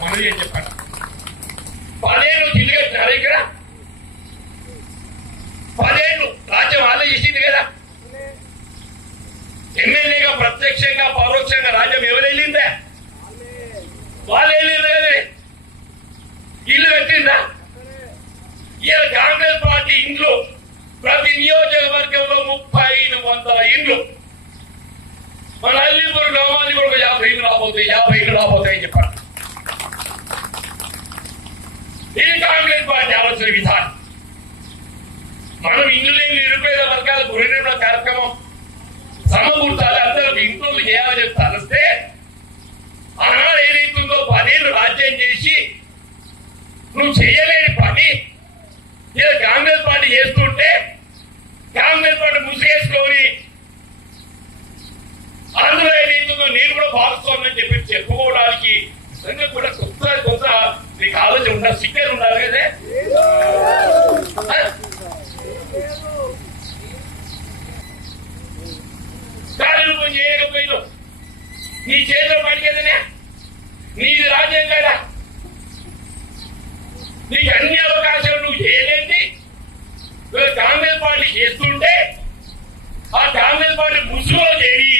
మనవి అని చెప్పండి. 10 ఏళ్ళు ఇల్లు కట్టినారు ఇక్కడ, 10 ఏళ్ళు రాజ్యం ఆలోచించింది కదా. ఎమ్మెల్యేగా ప్రత్యక్షంగా పరోక్షంగా రాజ్యం ఎవరు వెళ్ళిందా? వాళ్ళు వెళ్ళిందా? ఇల్లు కట్టిందా? ఇలా కాంగ్రెస్ పార్టీ ఇండ్లు ప్రతి నియోజకవర్గంలో 3500 ఇండ్లు, మన అల్లీపూర్ గ్రామానికి కూడా 50 ఇండ్లు రాబోతాయి, 50 ఇండ్లు రాబోతాయని చెప్పారు. ఇది కాంగ్రెస్ పార్టీ ఆలోచన విధానం. మనం ఇండ్లు లేని నిరుపేద వర్గాల గురిన కార్యక్రమం సమకూర్చాలి, అందరూ ఇంట్లో చేయాలని చెప్పి తలస్తే ఆనాడు ఏదైతుందో 10 ఏళ్ళు రాజ్యం చేసి నువ్వు చేయలేని పని ఇలా కాంగ్రెస్ పార్టీ చేస్తుంటే కాంగ్రెస్ పార్టీ ముసుగేసుకొని అందులో ఏదైతుందో నేను కూడా భాగస్వామ్యం చెప్పి చెప్పుకోవడానికి నిజంగా కూడా కొత్త నీకు ఆలోచన ఉండాలి, సిగ్గర్ ఉండాలి కదా. కార్యరూపం చేయకపోయినావు, నీ చేతిలో పడికేదనే నీది రాజ్యం కదా, నీకు అన్ని అవకాశాలు నువ్వు చేయలేండి. కాంగ్రెస్ పార్టీ చేస్తుంటే ఆ కాంగ్రెస్ పార్టీ ముసుగులో చేరి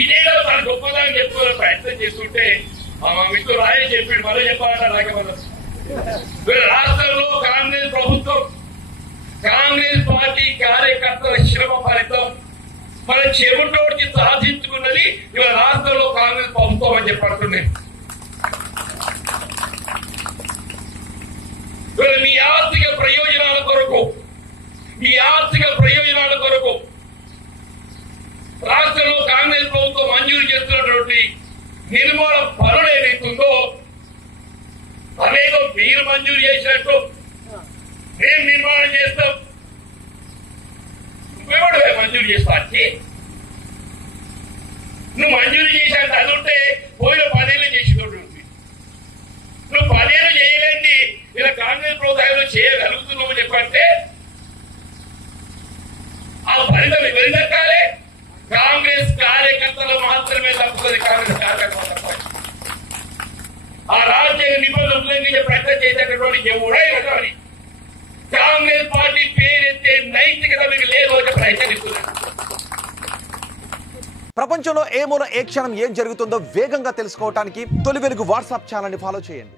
ఇదేదో తన గొప్పదాన్ని చెప్పుకోవాలని ప్రయత్నం చేస్తుంటే మా మిత్రుడు రాయే చెప్పాడు, మరో చెప్పాలన్నా రాకపోతే రాష్ట్రంలో కాంగ్రెస్ ప్రభుత్వం కాంగ్రెస్ పార్టీ కార్యకర్తల శ్రమ ఫలితం మన చెవుటోడికి సాధించుకున్నది ఇవాళ రాష్ట్రంలో కాంగ్రెస్ ప్రభుత్వం అని చెప్పడుతున్నాయి. మీ ఆర్థిక ప్రయోజనాల కొరకు రాష్ట్రంలో కాంగ్రెస్ ప్రభుత్వం మంజూరు చేస్తున్నటువంటి నిర్మాణ పనులు ఏదైతుందో అదేదో మీరు మంజూరు చేసినట్టు మేము నిర్మాణం చేస్తాం, నువ్వెవడు మంజూరు చేస్తా అంటే నువ్వు మంజూరు చేసేంత అది ఉంటే పోయిన 10 ఏళ్ళు చేసేటోడు నువ్వు 10 ఏళ్ళు చేయలేండి ఇలా కాంగ్రెస్ ప్రభుత్వంలో చేయగలుగుతున్నావు చెప్పంటే ఆ ఫలితం ఎవరి దక్కాలి? కాంగ్రెస్ కార్యకర్తలు మాత్రమే తప్పుతుంది. కాంగ్రెస్ కార్యకర్తలు ఆ రాజ్యాంగ నిబంధనలు ఉల్లంఘించే ప్రయత్నం చేసేటటువంటి ఎవడైనా కాంగ్రెస్ పార్టీ పేరెత్తే నైతికత మీకు లేదు అని ప్రయత్నిస్తున్నారు. ప్రపంచంలో ఏ మూల ఏ క్షణం ఏం జరుగుతుందో వేగంగా తెలుసుకోవడానికి తొలి వెలుగు వాట్సాప్ ఛానల్ని ఫాలో చేయండి.